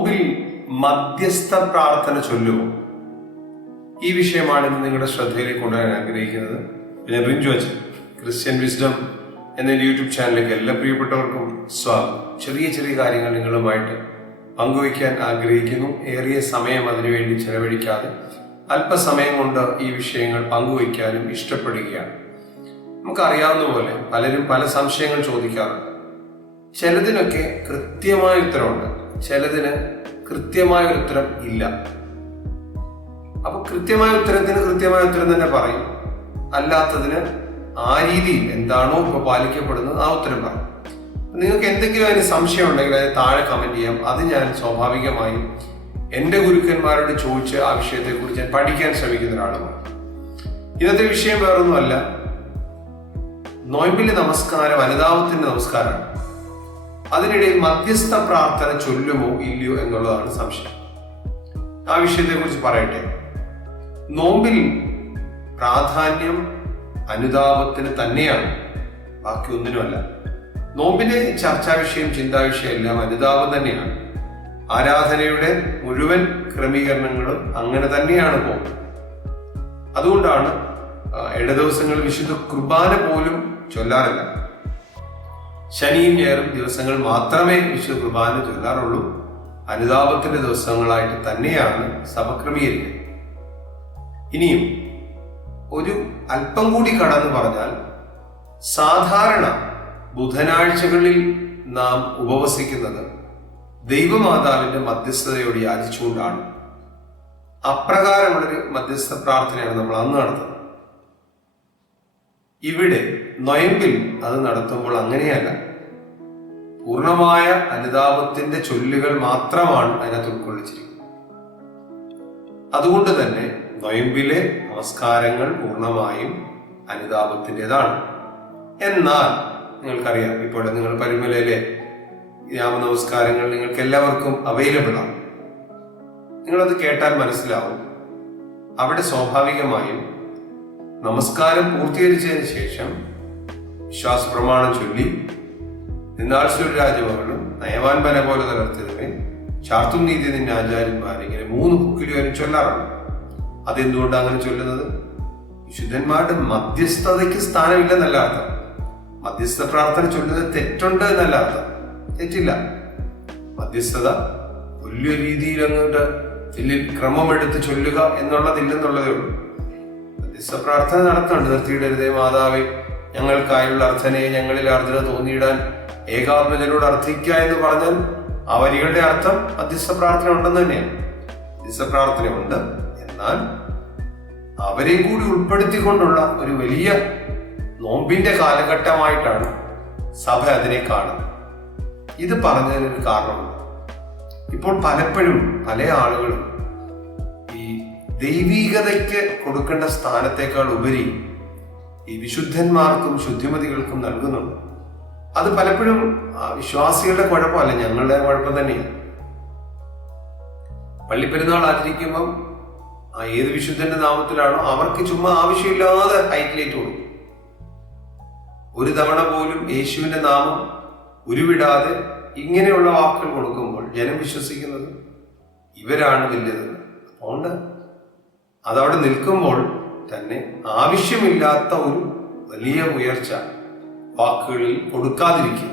നോമ്പിൽ മധ്യസ്ഥ പ്രാർത്ഥന ചൊല്ലുമോ ഈ വിഷയമാണ് ഇന്ന് നിങ്ങളുടെ ശ്രദ്ധയിലേക്ക് കൊണ്ടുവരാൻ ആഗ്രഹിക്കുന്നത്. ഞാൻ റിഞ്ചു അച്ഛൻ ക്രിസ്ത്യൻ വിസ്ഡം എന്ന യൂട്യൂബ് ചാനലിലേക്ക് എല്ലാ പ്രിയപ്പെട്ടവർക്കും സ്വാഗതം. ചെറിയ ചെറിയ കാര്യങ്ങൾ നിങ്ങളുമായിട്ട് പങ്കുവയ്ക്കാൻ ആഗ്രഹിക്കുന്നു. ഏറിയ സമയം അതിനുവേണ്ടി ചെലവഴിക്കാതെ അല്പസമയം കൊണ്ട് ഈ വിഷയങ്ങൾ പങ്കുവയ്ക്കാനും ഇഷ്ടപ്പെടുകയാണ്. നമുക്കറിയാവുന്ന പോലെ പലരും പല സംശയങ്ങൾ ചോദിക്കാറുണ്ട്. ചിലതിനൊക്കെ കൃത്യമായ ഉത്തരമുണ്ട്. ചിലതിന് കൃത്യമായ ഉത്തരം ഇല്ല. അപ്പൊ കൃത്യമായ ഉത്തരത്തിന് കൃത്യമായ ഉത്തരം തന്നെ പറയും. അല്ലാത്തതിന് ആ രീതിയിൽ എന്താണോ ഇപ്പൊ പാലിക്കപ്പെടുന്നത് ആ ഉത്തരം പറയും. നിങ്ങൾക്ക് എന്തെങ്കിലും അതിന് സംശയം ഉണ്ടെങ്കിൽ അതിന് താഴെ കമന്റ് ചെയ്യാം. അത് ഞാൻ സ്വാഭാവികമായും എന്റെ ഗുരുക്കന്മാരോട് ചോദിച്ച് ആ വിഷയത്തെക്കുറിച്ച് ഞാൻ പഠിക്കാൻ ശ്രമിക്കുന്ന ഒരാളുമാണ് ഇന്നത്തെ വിഷയം വേറൊന്നുമല്ല. നോയമ്പിലെ നമസ്കാരം അനുതാപത്തിന്റെ നമസ്കാരമാണ്. അതിനിടയിൽ മധ്യസ്ഥ പ്രാർത്ഥന ചൊല്ലുമോ ഇല്ലയോ എന്നുള്ളതാണ് സംശയം. ആ വിഷയത്തെ കുറിച്ച് പറയട്ടെ. നോമ്പിൽ പ്രാധാന്യം അനുതാപത്തിന് തന്നെയാണ്. ബാക്കി ഒന്നിനുമല്ല നോമ്പിന്റെ ചർച്ചാ വിഷയം ചിന്താ വിഷയം എല്ലാം അനുതാപം തന്നെയാണ്. ആരാധനയുടെ മുഴുവൻ ക്രമീകരണങ്ങളും അങ്ങനെ തന്നെയാണ് പോകുന്നത് അതുകൊണ്ടാണ് ഇട ദിവസങ്ങളിൽ വിശുദ്ധ കുർബാന പോലും ചൊല്ലാറില്ല. ശനിയും ഞായറും ദിവസങ്ങൾ മാത്രമേ വിശുദ്ധ കുർബാന ചൊല്ലാറുള്ളൂ. അനുതാപത്തിന്റെ ദിവസങ്ങളായിട്ട് തന്നെയാണ് സഭ ഇനിയും ഒരു അല്പം കൂടി കടന്നു പറഞ്ഞാൽ സാധാരണ ബുധനാഴ്ചകളിൽ നാം ഉപവസിക്കുന്നത് ദൈവമാതാവിന്റെ മധ്യസ്ഥതയോട് യാചിച്ചുകൊണ്ടാണ്. അപ്രകാരമുള്ളൊരു മധ്യസ്ഥ പ്രാർത്ഥനയാണ് നമ്മൾ അന്ന് നടത്തുന്നത്. ഇവിടെ നൊയമ്പിൽ അത് നടത്തുമ്പോൾ അങ്ങനെയല്ല. പൂർണമായ അനുതാപത്തിന്റെ ചൊല്ലുകൾ മാത്രമാണ് അതിനകത്ത് ഉൾക്കൊള്ളിച്ചിരിക്കുന്നത്. അതുകൊണ്ട് തന്നെ നൊയമ്പിലെ നമസ്കാരങ്ങൾ പൂർണമായും അനുതാപത്തിന്റെതാണ്. എന്നാൽ നിങ്ങൾക്കറിയാം ഇപ്പോൾ നിങ്ങൾ പരിമലയിലെ യാമ നമസ്കാരങ്ങൾ നിങ്ങൾക്ക് എല്ലാവർക്കും അവൈലബിൾ ആണ്. നിങ്ങളത് കേട്ടാൽ മനസ്സിലാവും. അവിടെ സ്വാഭാവികമായും നമസ്കാരം പൂർത്തീകരിച്ചതിന് ശേഷം വിശ്വാസപ്രമാണം ചൊല്ലി നിന്നാൾ രാജമകളും നയവാൻ പല പോലെ തളർത്തിയതിനെ ചാർത്തും നീതി നിന്റെ ആചാര്യന്മാർ ഇങ്ങനെ മൂന്ന് വരെ ചൊല്ലാറുണ്ട്. അതെന്തുകൊണ്ട് അങ്ങനെ ചൊല്ലുന്നത്? വിശുദ്ധന്മാരുടെ മധ്യസ്ഥതയ്ക്ക് സ്ഥാനമില്ലെന്നല്ല അർത്ഥം. മധ്യസ്ഥ പ്രാർത്ഥന ചൊല്ലുന്നത് തെറ്റുണ്ട് എന്നല്ല അർത്ഥം. തെറ്റില്ല. മധ്യസ്ഥത വലിയ രീതിയിൽ അങ്ങോട്ട് ക്രമമെടുത്ത് ചൊല്ലുക എന്നുള്ളതില്ലെന്നുള്ളതേ ഉള്ളൂ. മധ്യസ്ഥ പ്രാർത്ഥന നടത്തുന്നുണ്ട് നിർത്തിയിടരുതേ മാതാവേ. ഞങ്ങൾക്കായുള്ള അർത്ഥനയെ ഞങ്ങളിൽ അർജുന തോന്നിയിടാൻ ഏകാത്മജനോട് അർത്ഥിക്കുക എന്ന് പറഞ്ഞാൽ ആ വരികളുടെ അർത്ഥം അധ്യസ്ഥ പ്രാർത്ഥന ഉണ്ടെന്ന് തന്നെയാണ്. പ്രാർത്ഥന പ്രാർത്ഥനയുണ്ട് എന്നാൽ അവരെ കൂടി ഉൾപ്പെടുത്തിക്കൊണ്ടുള്ള ഒരു വലിയ നോമ്പിന്റെ കാലഘട്ടമായിട്ടാണ് സഭ അതിനെ കാണുന്നത്. ഇത് പറഞ്ഞതിനൊരു കാരണമുണ്ട്. ഇപ്പോൾ പലപ്പോഴും പല ആളുകളും ദൈവീകതയ്ക്ക് കൊടുക്കേണ്ട സ്ഥാനത്തേക്കാൾ ഉപരി ഈ വിശുദ്ധന്മാർക്കും ശുദ്ധിമതികൾക്കും നൽകുന്നുണ്ട്. അത് പലപ്പോഴും വിശ്വാസികളുടെ കുഴപ്പമല്ല ഞങ്ങളുടെ കുഴപ്പം തന്നെയാണ്. പള്ളിപ്പെരുന്നാൾ ആചരിക്കുമ്പം ആ ഏത് വിശുദ്ധന്റെ നാമത്തിലാണോ അവർക്ക് ചുമ്മാ ആവശ്യമില്ലാതെ ഹൈലൈറ്റ് കൊടുക്കും ഒരു തവണ പോലും യേശുവിന്റെ നാമം ഉരുവിടാതെ ഇങ്ങനെയുള്ള വാക്കുകൾ കൊടുക്കുമ്പോൾ ജനം വിശ്വസിക്കുന്നത് ഇവരാണ് വലിയത് അതുകൊണ്ട് അതവിടെ നിൽക്കുമ്പോൾ തന്നെ ആവശ്യമില്ലാത്ത ഒരു വലിയ ഉയർച്ച വാക്കുകളിൽ കൊടുക്കാതിരിക്കും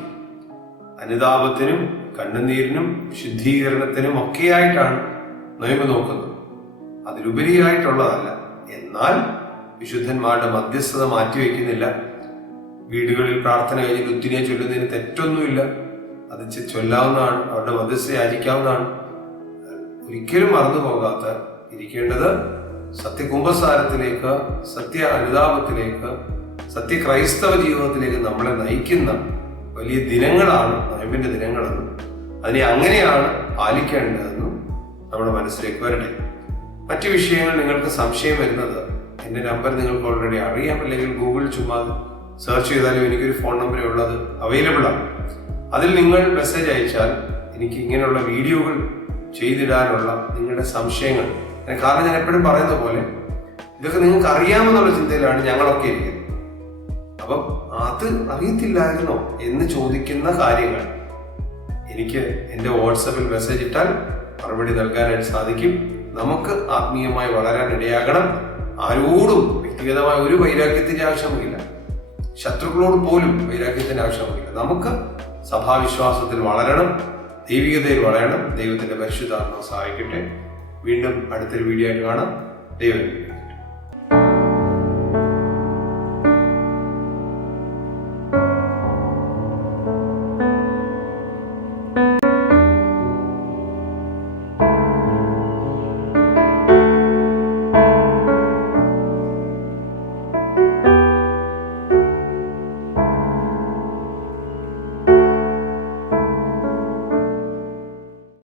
അനുതാപത്തിനും കണ്ണുനീരിനും ശുദ്ധീകരണത്തിനും ഒക്കെയായിട്ടാണ് നോയമ്പ് നോക്കുന്നത്. അതിലുപരിയായിട്ടുള്ളതല്ല. എന്നാൽ വിശുദ്ധന്മാരുടെ മധ്യസ്ഥത മാറ്റിവെക്കുന്നില്ല വീടുകളിൽ പ്രാർത്ഥന കഴിഞ്ഞ് ലുത്തിനെ ചൊല്ലുന്നതിന് തെറ്റൊന്നുമില്ല. അത് ചൊല്ലാവുന്നതാണ് അവരുടെ മധ്യസ്ഥ ഒരിക്കലും മറന്നു പോകാത്ത ഇരിക്കേണ്ടത് സത്യകുംഭസാരത്തിലേക്ക് സത്യ അനുതാപത്തിലേക്ക് സത്യ ക്രൈസ്തവ ജീവിതത്തിലേക്ക് നമ്മളെ നയിക്കുന്ന വലിയ ദിനങ്ങളാണ് നയമ്പിന്റെ ദിനങ്ങളെന്നും അതിനെ അങ്ങനെയാണ് പാലിക്കേണ്ടതെന്നും നമ്മുടെ മനസ്സിലേക്ക് വരട്ടെ. മറ്റു വിഷയങ്ങൾ നിങ്ങൾക്ക് സംശയം വരുന്നത് എന്റെ നമ്പർ നിങ്ങൾക്ക് ഓൾറെഡി അറിയാം. അല്ലെങ്കിൽ ഗൂഗിൾ ചുമ്മാ സെർച്ച് ചെയ്താലും എനിക്കൊരു ഫോൺ നമ്പർ ഉള്ളത് അവൈലബിൾ ആണ്. അതിൽ നിങ്ങൾ മെസ്സേജ് അയച്ചാൽ എനിക്ക് ഇങ്ങനെയുള്ള വീഡിയോകൾ ചെയ്തിടാനുള്ള നിങ്ങളുടെ സംശയങ്ങൾ കാരണം ഞാൻ എപ്പോഴും പറയുന്ന പോലെ ഇതൊക്കെ നിങ്ങൾക്ക് അറിയാമെന്നുള്ള ചിന്തയിലാണ് ഞങ്ങളൊക്കെ ഇരിക്കുന്നത്. അപ്പം അത് അറിയത്തില്ലായിരുന്നോ എന്ന് ചോദിക്കുന്ന കാര്യങ്ങൾ എനിക്ക് എന്റെ വാട്സപ്പിൽ മെസ്സേജ് ഇട്ടാൽ മറുപടി നൽകാനായിട്ട് സാധിക്കും. നമുക്ക് ആത്മീയമായി വളരാൻ ഇടയാകണം. ആരോടും വ്യക്തിഗതമായ ഒരു വൈരാഗ്യത്തിന്റെ ആവശ്യമില്ല ശത്രുക്കളോട് പോലും വൈരാഗ്യത്തിന്റെ ആവശ്യമില്ല നമുക്ക് സഭാവിശ്വാസത്തിൽ വളരണം ദൈവികതയിൽ വളരണം ദൈവത്തിന്റെ പരിശുദ്ധാത്മാവ് സഹായിക്കട്ടെ. വീണ്ടും അടുത്തൊരു വീഡിയോ ആയിട്ട് കാണാം ദൈവം.